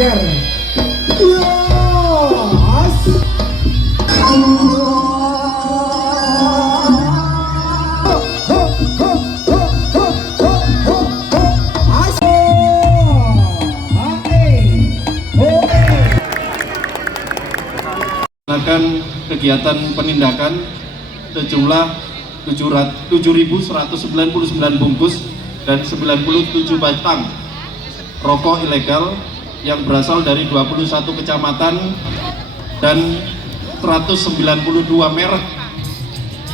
Ger. Yes. Melaksanakan kegiatan penindakan sejumlah 7.199 bungkus dan 97 batang rokok ilegal yang berasal dari 21 kecamatan dan 192 merek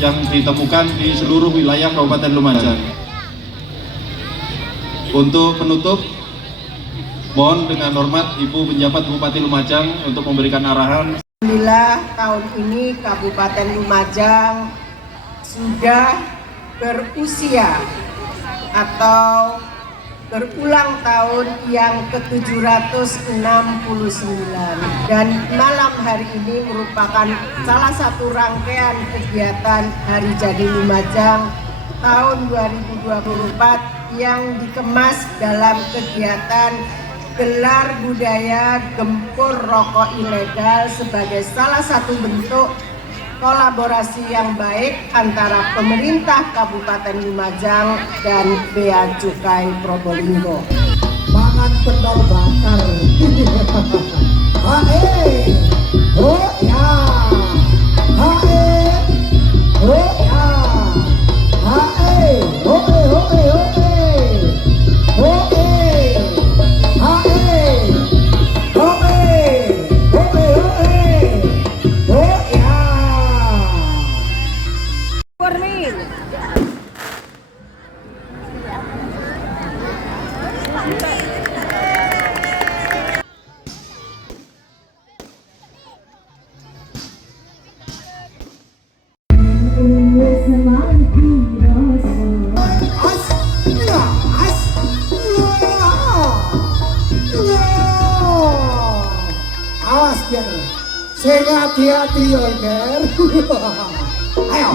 yang ditemukan di seluruh wilayah Kabupaten Lumajang. Untuk penutup, mohon dengan hormat Ibu Penjabat Bupati Lumajang untuk memberikan arahan. Alhamdulillah tahun ini Kabupaten Lumajang sudah berusia atau berulang tahun yang ke-769 dan malam hari ini merupakan salah satu rangkaian kegiatan Hari Jadi Lumajang tahun 2024 yang dikemas dalam kegiatan gelar budaya gempur rokok ilegal sebagai salah satu bentuk kolaborasi yang baik antara pemerintah Kabupaten Lumajang dan Bea Cukai Probolinggo. Mangan pentol bakar. Hae, oh ya, hae, oh ya, hae, oke, oke, oke, oke, hae, oke, oke, oke, oh ya. Awas Ger, sing hati-hati ya Ger. Ayo,